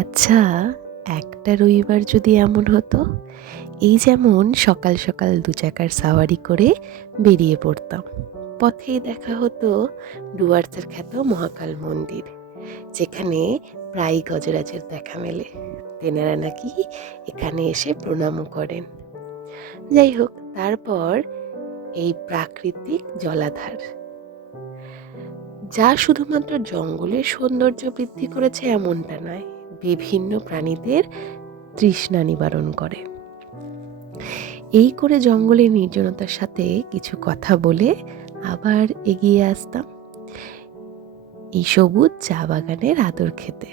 আচ্ছা, একটা রবিবার যদি এমন হতো, এই যেমন সকাল সকাল দু চাকার সাওয়ারি করে বেরিয়ে পড়তাম। পথেই দেখা হতো ডুয়ার্সের খ্যাত মহাকাল মন্দির, যেখানে প্রায়ই গজরাজের দেখা মেলে। তেনারা নাকি এখানে এসে প্রণামও করেন। যাই হোক, তারপর এই প্রাকৃতিক জলাধার, যা শুধুমাত্র জঙ্গলের সৌন্দর্য বৃদ্ধি করেছে এমনটা নয়, বিভিন্ন প্রাণীদের তৃষ্ণা নিবারণ করে। এই করে জঙ্গলের নির্জনতার সাথে কিছু কথা বলে আবার এগিয়ে আসতাম এই সবুজ চা বাগানের আদর খেতে।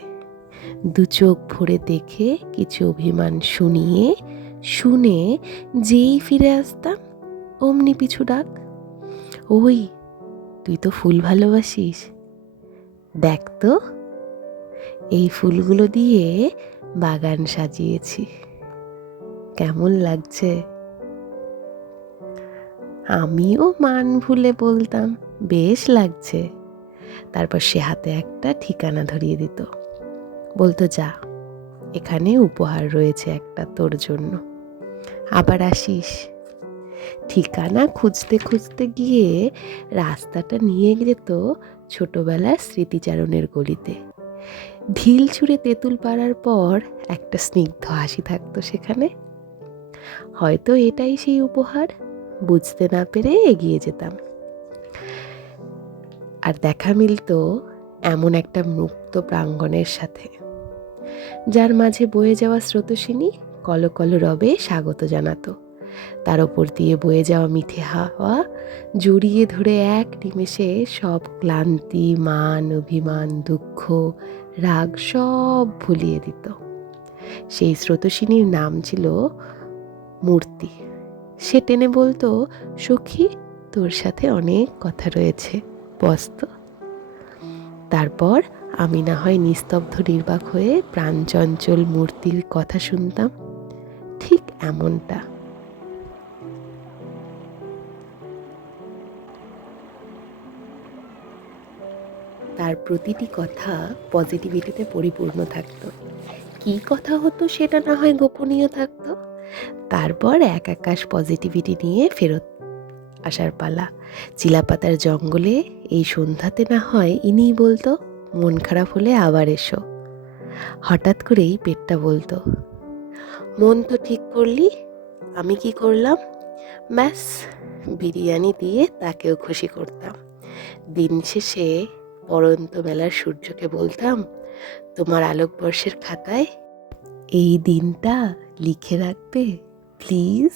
দু চোখ ভরে দেখে, কিছু অভিমান শুনিয়ে শুনে যেই ফিরে আসতাম, অমনি পিছু ডাক, ওই তুই তো ফুল ভালোবাসিস, দেখ তো এই ফুলগুলো দিয়ে বাগান সাজিয়েছি, কেমন লাগছে। আমিও মান ভুলে বলতাম, বেশ লাগছে। তারপর সে হাতে একটা ঠিকানা ধরিয়ে দিত, বলতো, যা, এখানে উপহার রয়েছে একটা তোর জন্য, আবার আসিস। ঠিকানা খুঁজতে খুঁজতে গিয়ে রাস্তাটা নিয়ে যেত ছোটবেলার স্মৃতিচারণের গলিতে। ঢিল ছুঁড়ে তেঁতুল পাড়ার পর একটা স্নিগ্ধ হাসি থাকতো সেখানে। হয়তো এটাই সেই উপহার, বুঝতে না পেরে এগিয়ে যেতাম। আর দেখা মিলতো এমন একটা মুক্ত প্রাঙ্গণের সাথে, যার মাঝে বয়ে যাওয়া স্রোতস্বিনী কলকল রবে স্বাগত জানাতো। তার ওপর দিয়ে বয়ে যাওয়া মিঠে হাওয়া জড়িয়ে ধরে এক নিমেষে সব ক্লান্তি, মান অভিমান, দুঃখ, রাগ সব ভুলিয়ে দিত। সেই স্রোতস্বিনীর নাম ছিল মূর্তি। সে টেনে বলতো, সখী, তোর সাথে অনেক কথা রয়েছে, বস তো। তারপর আমি না হয় নিস্তব্ধ নির্বাক হয়ে প্রাণচঞ্চল মূর্তির কথা শুনতাম। ঠিক এমনটা। তার প্রতিটি কথা পজিটিভিটিতে পরিপূর্ণ থাকতো। কী কথা হতো সেটা না হয় গোপনীয় থাকতো। তারপর এক আকাশ পজিটিভিটি নিয়ে ফেরত আসার পালা। চিলাপাতার জঙ্গলে এই সন্ধ্যাতে না হয় ইনিই বলতো, মন খারাপ হলে আবার এসো। হঠাৎ করেই পেটটা বলতো, মন তো ঠিক করলি, আমি কি করলাম? ব্যাস, বিরিয়ানি দিয়ে তাকেও খুশি করতাম। দিন শেষে পড়ন্ত বেলার সূর্যকে বলতাম, তোমার আলোকবর্ষের খাতায় এই দিনটা লিখে রাখবে প্লিজ।